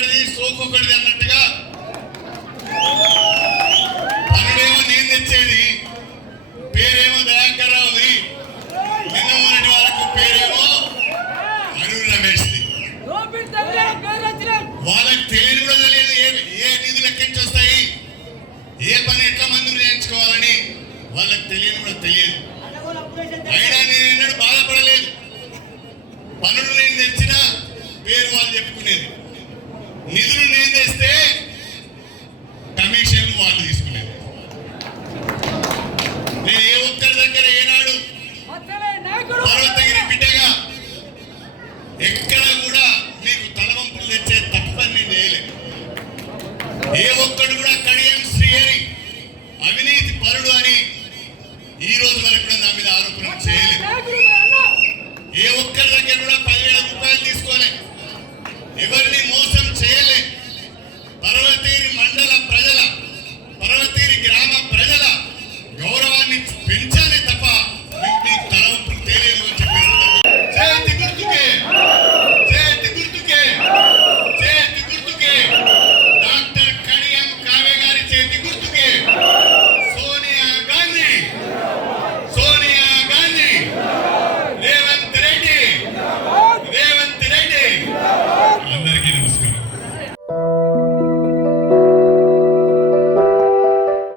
ఒకటిది సోకు ఒకటిది అన్నట్టుగా పనుడేమో నేను తెచ్చేది, పేరేమో దయాకర్ రావుది, నిన్న మొన్నటి వరకు పేరేమో అరుణ్ రమేష్ది. వాళ్ళకి తెలియని కూడా తెలియదు ఏ నిధులు ఎక్కడి నుంచి వస్తాయి, ఏ పని ఎట్లా మందులు చేయించుకోవాలని వాళ్ళకి తెలియని కూడా తెలియదు. అయినా నేను ఎన్నడూ బాధపడలేదు. పనులు నేను తెచ్చినా పేరు వాళ్ళు చెప్పుకునేది.